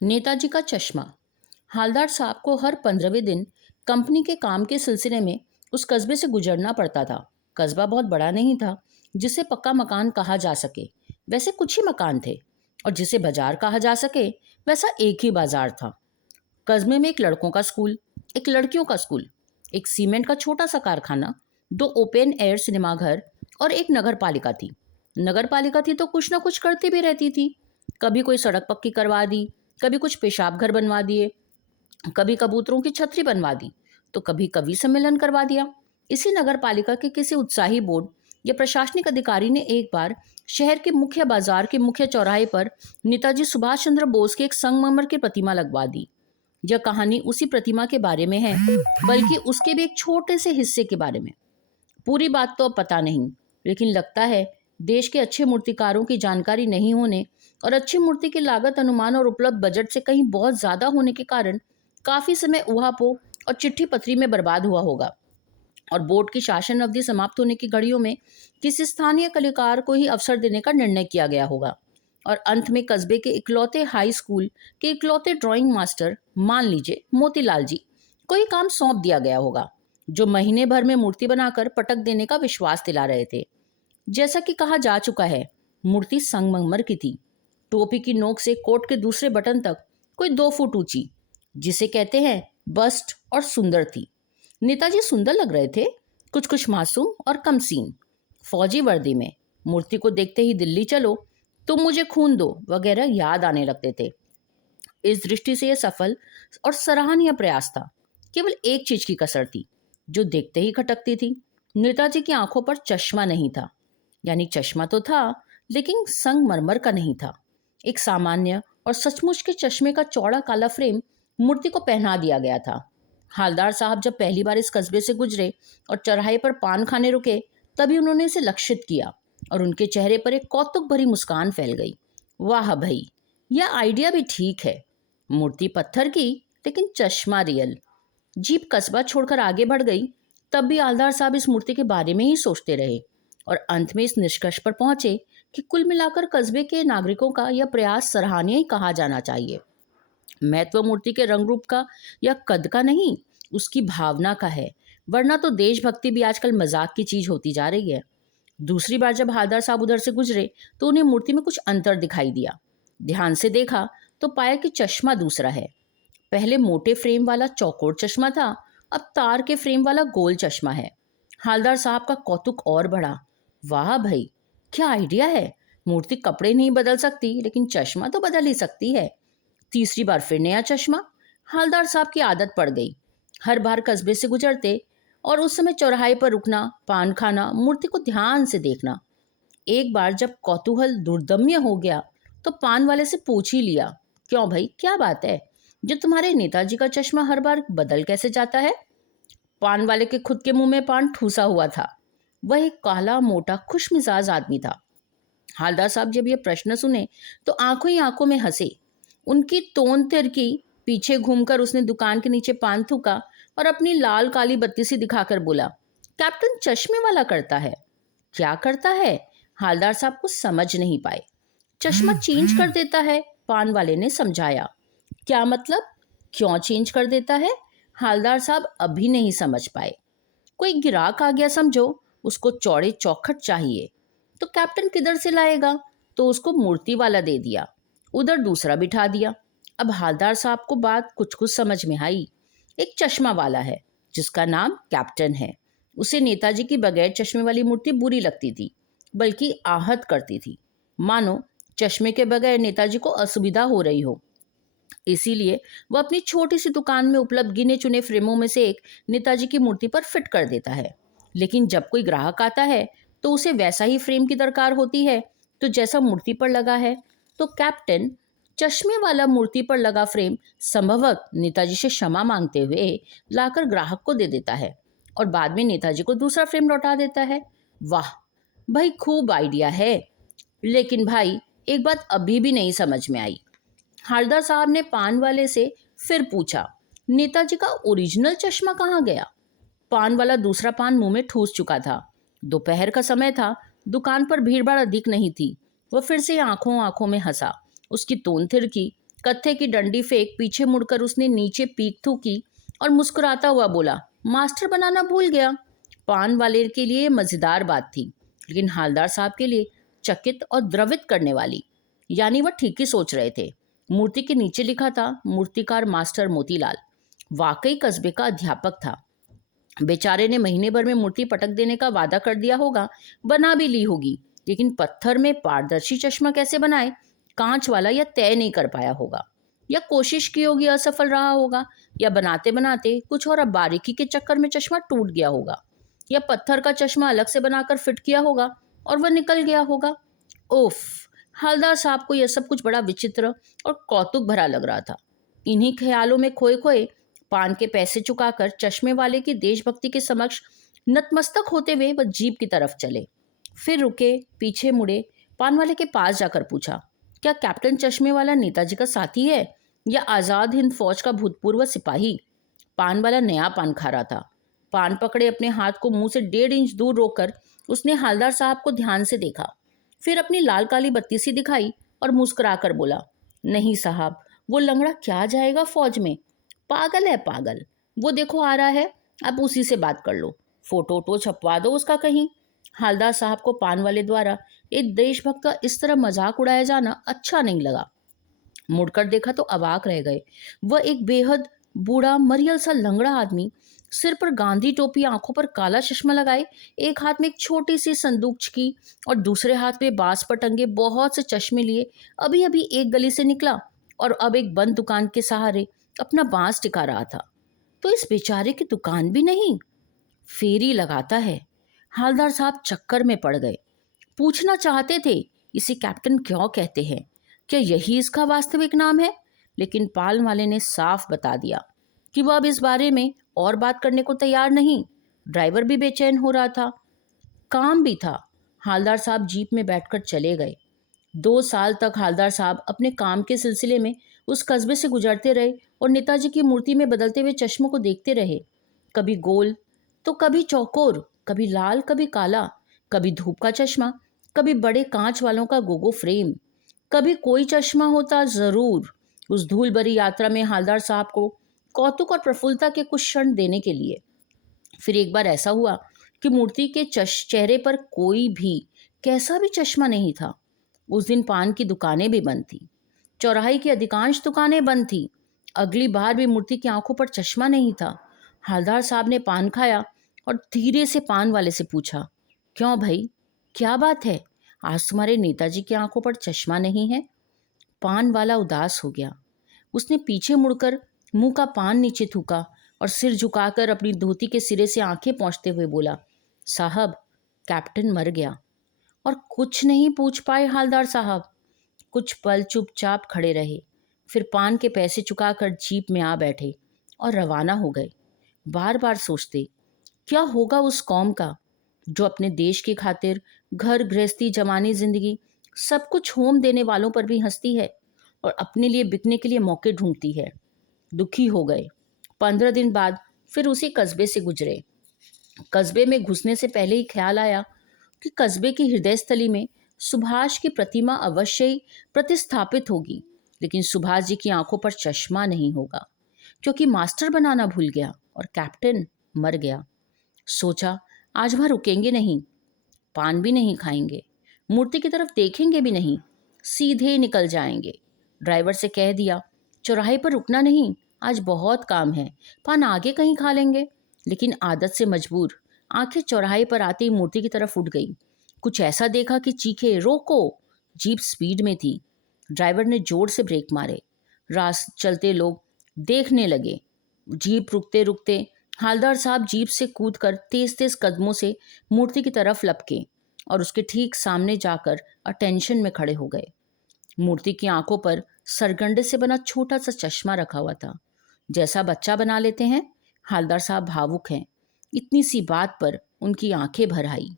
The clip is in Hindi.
नेताजी का चश्मा। हालदार साहब को हर 15वें दिन कंपनी के काम के सिलसिले में उस कस्बे से गुजरना पड़ता था। कस्बा बहुत बड़ा नहीं था जिसे पक्का मकान कहा जा सके, वैसे कुछ ही मकान थे। और जिसे बाजार कहा जा सके, वैसा एक ही बाजार था। कस्बे में एक लड़कों का स्कूल, एक लड़कियों का स्कूल, एक सीमेंट का छोटा सा कारखाना, दो ओपन एयर सिनेमाघर और एक नगर पालिका थी। नगर पालिका थी तो कुछ ना कुछ करती भी रहती थी। कभी कोई सड़क पक्की करवा दी, कभी कुछ पेशाब घर बनवा दिए, कभी कबूतरों की छतरी बनवा दी, तो कभी कवि सम्मेलन करवा दिया। इसी नगर पालिका के किसी उत्साही बोर्ड या प्रशासनिक अधिकारी ने एक बार शहर के मुख्य बाजार के मुख्य चौराहे पर नेताजी सुभाष चंद्र बोस की एक संगमरमर की प्रतिमा लगवा दी। यह कहानी उसी प्रतिमा के बारे में है, बल्कि उसके भी एक छोटे से हिस्से के बारे में। पूरी बात तो अब पता नहीं, लेकिन लगता है देश के अच्छे मूर्तिकारों की जानकारी नहीं होने और अच्छी मूर्ति की लागत अनुमान और उपलब्ध बजट से कहीं बहुत ज्यादा होने के कारण काफी समय ऊहापोह और चिट्ठी पत्री में बर्बाद हुआ होगा। और बोर्ड की शासन अवधि समाप्त होने की घड़ियों में किसी स्थानीय कलाकार को ही अवसर देने का निर्णय किया गया होगा। और अंत में कस्बे के इकलौते हाई स्कूल के इकलौते ड्राइंग मास्टर, मान लीजिए मोतीलाल जी, को ही काम सौंप दिया गया होगा, जो महीने भर में मूर्ति बनाकर पटक देने का विश्वास दिला रहे थे। जैसा कि कहा जा चुका है, मूर्ति संगमरमर की थी, टोपी की नोक से कोट के दूसरे बटन तक कोई 2 फुट ऊंची, जिसे कहते हैं बस्ट, और सुंदर थी। नेताजी सुंदर लग रहे थे, कुछ कुछ मासूम और कमसीन। फौजी वर्दी में मूर्ति को देखते ही दिल्ली चलो, तुम मुझे खून दो वगैरह याद आने लगते थे। इस दृष्टि से यह सफल और सराहनीय प्रयास था। केवल एक चीज की कसर थी, जो देखते ही खटकती थी। नेताजी की आंखों पर चश्मा नहीं था। यानी चश्मा तो था, लेकिन संगमरमर का नहीं था। एक सामान्य और सचमुच के चश्मे का चौड़ा काला फ्रेम मूर्ति को पहना दिया गया था। हालदार साहब जब पहली बार इस कस्बे से गुजरे और चौराहे पर पान खाने रुके, तभी उन्होंने इसे लक्षित किया और उनके चेहरे पर एक कौतुक भरी मुस्कान फैल गई। वाह भाई, यह आइडिया भी ठीक है। मूर्ति पत्थर की, लेकिन चश्मा रियल। जीप कस्बा छोड़कर आगे बढ़ गई, तब भी हालदार साहब इस मूर्ति के बारे में ही सोचते रहे और अंत में इस निष्कर्ष पर पहुंचे कि कुल मिलाकर कस्बे के नागरिकों का यह प्रयास सराहनीय ही कहा जाना चाहिए। महत्व मूर्ति के रंग रूप का या कद का नहीं, उसकी भावना का है। वरना तो देशभक्ति भी आजकल मजाक की चीज होती जा रही है। दूसरी बार जब हालदार साहब उधर से गुजरे तो उन्हें मूर्ति में कुछ अंतर दिखाई दिया। ध्यान से देखा तो पाया कि चश्मा दूसरा है। पहले मोटे फ्रेम वाला चौकोर चश्मा था, अब तार के फ्रेम वाला गोल चश्मा है। हालदार साहब का कौतुक और बढ़ा। वाह भाई, क्या आइडिया है। मूर्ति कपड़े नहीं बदल सकती, लेकिन चश्मा तो बदल ही सकती है। तीसरी बार फिर नया चश्मा। हालदार साहब की आदत पड़ गई, हर बार कस्बे से गुजरते और उस समय चौराहे पर रुकना, पान खाना, मूर्ति को ध्यान से देखना। एक बार जब कौतूहल दुर्दम्य हो गया तो पान वाले से पूछ ही लिया, क्यों भाई, क्या बात है, जो तुम्हारे नेताजी का चश्मा हर बार बदल कैसे जाता है? पान वाले के खुद के मुंह में पान ठूसा हुआ था। वह एक काला मोटा खुशमिजाज आदमी था। हालदार साहब जब ये प्रश्न सुने तो आंखों ही आंखों में हंसे। उनकी तोंद तिरकी, पीछे घूमकर उसने दुकान के नीचे पान थूका और अपनी लाल काली बत्ती सी दिखाकर बोला, कैप्टन चश्मे वाला करता है। क्या करता है? हालदार साहब कुछ समझ नहीं पाए। चश्मा चेंज कर देता है, पान वाले ने समझाया। क्या मतलब? क्यों चेंज कर देता है? हालदार साहब अभी नहीं समझ पाए। कोई गिराक आ गया समझो, उसको चौड़े चौखट चाहिए, तो कैप्टन किधर से लाएगा? तो उसको मूर्ति वाला दे दिया, उधर दूसरा बिठा दिया। अब हालदार साहब को बात कुछ कुछ समझ में आई। एक चश्मा वाला है जिसका नाम कैप्टन है। उसे नेताजी की बगैर चश्मे वाली मूर्ति बुरी लगती थी, बल्कि आहत करती थी, मानो चश्मे के बगैर नेताजी को असुविधा हो रही हो। इसीलिए वह अपनी छोटी सी दुकान में उपलब्ध गिने चुने फ्रेमों में से एक नेताजी की मूर्ति पर फिट कर देता है। लेकिन जब कोई ग्राहक आता है तो उसे वैसा ही फ्रेम की दरकार होती है, तो जैसा मूर्ति पर लगा है। तो कैप्टन चश्मे वाला मूर्ति पर लगा फ्रेम संभवतः नेताजी से क्षमा मांगते हुए लाकर ग्राहक को दे देता है और बाद में नेताजी को दूसरा फ्रेम लौटा देता है। वाह भाई, खूब आइडिया है, लेकिन भाई एक बात अभी भी नहीं समझ में आई। हालदार साहब ने पान वाले से फिर पूछा, नेताजी का ओरिजिनल चश्मा कहाँ गया? पान वाला दूसरा पान मुंह में ठूस चुका था। दोपहर का समय था, दुकान पर भीड़ भाड़ अधिक नहीं थी। वह फिर से आंखों आंखों में हंसा। उसकी तोन थिरकी, कत्थे की डंडी फेंक पीछे मुड़कर उसने नीचे पीक थूकी और मुस्कुराता हुआ बोला, मास्टर बनाना भूल गया। पान वाले के लिए ये मजेदार बात थी, लेकिन हालदार साहब के लिए चकित और द्रवित करने वाली। यानी वह ठीक ही सोच रहे थे। मूर्ति के नीचे लिखा था, मूर्तिकार मास्टर मोतीलाल। वाकई कस्बे का अध्यापक था। बेचारे ने महीने भर में मूर्ति पटक देने का वादा कर दिया होगा, बना भी ली होगी, लेकिन पत्थर में पारदर्शी चश्मा कैसे बनाए, कांच वाला, या तय नहीं कर पाया होगा, या कोशिश की होगी, असफल रहा होगा, या बनाते बनाते कुछ और अब बारीकी के चक्कर में चश्मा टूट गया होगा, या पत्थर का चश्मा अलग से बनाकर फिट किया होगा और वह निकल गया होगा। ओफ! हवलदार साहब को यह सब कुछ बड़ा विचित्र और कौतुक भरा लग रहा था। इन्हीं ख्यालों में खोए खोए पान के पैसे चुकाकर चश्मे वाले की देशभक्ति के समक्ष नतमस्तक होते हुए वह जीप की तरफ चले। फिर रुके, पीछे मुड़े, पान वाले के पास जाकर पूछा, क्या कैप्टन चश्मे वाला नेताजी का साथी है या आज़ाद हिंद फौज का भूतपूर्व सिपाही? पान वाला नया पान खा रहा था। पान पकड़े अपने हाथ को मुंह से 1.5 इंच दूर रोककर उसने हालदार साहब को ध्यान से देखा, फिर अपनी लाल काली बत्ती सी दिखाई और मुस्कुरा कर बोला, नहीं साहब, वो लंगड़ा क्या जाएगा फौज में? पागल है पागल। वो देखो आ रहा है, अब उसी से बात कर लो, फोटो वोटो छपवा दो उसका कहीं। हालदार साहब को पान वाले द्वारा एक देशभक्त का इस तरह मजाक उड़ाया जाना अच्छा नहीं लगा। मुड़कर देखा तो अवाक रह गए। वह एक बेहद बूढ़ा मरियल सा लंगड़ा आदमी, सिर पर गांधी टोपी, आंखों पर काला चश्मा लगाए, एक हाथ में एक छोटी सी संदूकची और दूसरे हाथ में बांस पर टंगे बहुत से चश्मे लिए अभी अभी एक गली से निकला और अब एक बंद दुकान के सहारे अपना बांस टिका रहा था। तो इस बेचारे की दुकान भी नहीं, फेरी लगाता है। हालदार साहब चक्कर में पड़ गए। पूछना चाहते थे, इसे कैप्टन क्यों कहते हैं, क्या यही इसका वास्तविक नाम है? लेकिन पाल वाले ने साफ बता दिया कि वह अब इस बारे में और बात करने को तैयार नहीं। ड्राइवर भी बेचैन हो रहा था, काम भी था। हालदार साहब जीप में बैठकर चले गए। 2 साल तक हालदार साहब अपने काम के सिलसिले में उस कस्बे से गुजरते रहे और नेताजी की मूर्ति में बदलते हुए चश्मों को देखते रहे। कभी गोल तो कभी चौकोर, कभी लाल कभी काला, कभी धूप का चश्मा, कभी बड़े कांच वालों का गोगो फ्रेम, कभी कोई चश्मा होता जरूर। उस धूल भरी यात्रा में हालदार साहब को कौतुक और प्रफुल्लता के कुछ क्षण देने के लिए। फिर एक बार ऐसा हुआ कि मूर्ति के चेहरे पर कोई भी कैसा भी चश्मा नहीं था। उस दिन पान की दुकानें भी बंद थी, चौराहे की अधिकांश दुकानें बंद थी। अगली बार भी मूर्ति की आंखों पर चश्मा नहीं था। हालदार साहब ने पान खाया और धीरे से पान वाले से पूछा, क्यों भाई, क्या बात है, आज तुम्हारे नेताजी की आंखों पर चश्मा नहीं है? पान वाला उदास हो गया। उसने पीछे मुड़कर मुंह का पान नीचे थूका और सिर झुकाकर अपनी धोती के सिरे से आंखें पोंछते हुए बोला, साहब, कैप्टन मर गया। और कुछ नहीं पूछ पाए हालदार साहब। कुछ पल चुपचाप खड़े रहे, फिर पान के पैसे चुकाकर जीप में आ बैठे और रवाना हो गए। बार बार सोचते, क्या होगा उस कौम का जो अपने देश की खातिर घर गृहस्थी, जवानी, जिंदगी सब कुछ होम देने वालों पर भी हंसती है और अपने लिए बिकने के लिए मौके ढूंढती है। दुखी हो गए। 15 दिन बाद फिर उसी कस्बे से गुजरे। कस्बे में घुसने से पहले ही ख्याल आया कि कस्बे की हृदय स्थली में सुभाष की प्रतिमा अवश्य ही प्रतिस्थापित होगी, लेकिन सुभाष जी की आंखों पर चश्मा नहीं होगा, क्योंकि मास्टर बनाना भूल गया और कैप्टन मर गया। सोचा, आज वहां रुकेंगे नहीं, पान भी नहीं खाएंगे, मूर्ति की तरफ देखेंगे भी नहीं, सीधे निकल जाएंगे। ड्राइवर से कह दिया, चौराहे पर रुकना नहीं, आज बहुत काम है, पान आगे कहीं खा लेंगे। लेकिन आदत से मजबूर आंखें चौराहे पर आते ही मूर्ति की तरफ उठ गई। कुछ ऐसा देखा कि चीखे, रोको। जीप स्पीड में थी। ड्राइवर ने जोर से ब्रेक मारे। रास चलते लोग देखने लगे। जीप रुकते रुकते हालदार साहब जीप से कूदकर तेज तेज कदमों से मूर्ति की तरफ लपके और उसके ठीक सामने जाकर अटेंशन में खड़े हो गए। मूर्ति की आंखों पर सरगंडे से बना छोटा सा चश्मा रखा हुआ था, जैसा बच्चा बना लेते हैं। हालदार साहब भावुक हैं। इतनी सी बात पर उनकी आंखें भर आई।